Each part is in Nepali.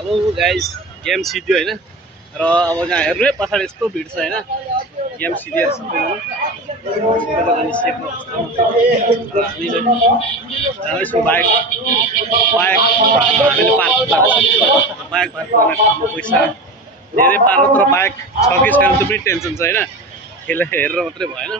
हेलो गाइस, गेम सिद्धियो हैन र अब यहाँ हेर्नु है पछाडि यस्तो भिड छ हैन। गेम सिद्धियो सबैजना जाँदैछौँ बाइक हामीले पार्क बाइक पार्क गर्ने ठाउँमा पैसा धेरै पार्नु तर बाइक छ कि छैन त्यो पनि टेन्सन छ हैन। खेल हेरेर मात्रै भएन।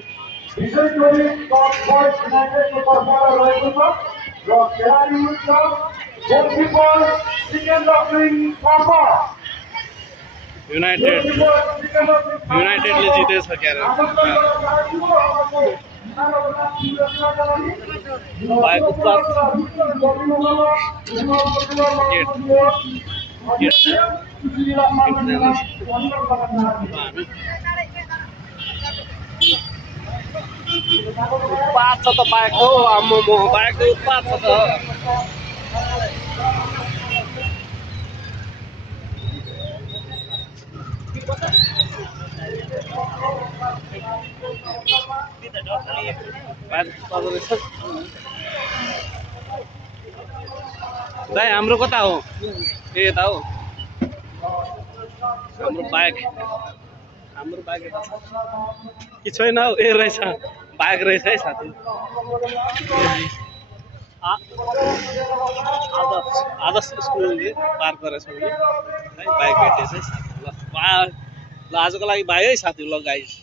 युनाइटेडले जितेछ क्यार बाइक उत्पात उत्पात छ त बाइक हो। आम्मो बाइक उत्पात छ त। दाइ हाम्रो कता हो? ए यता हो हाम्रो बाइक यता छ कि छैन हौ? ए रहेछ बाइक रहेछ है साथी। आदर्श स्कुल पार्क गरेछ है बाइक भेटेछ है साथी। ल आजको लागि बाई है साथी। ल गाइस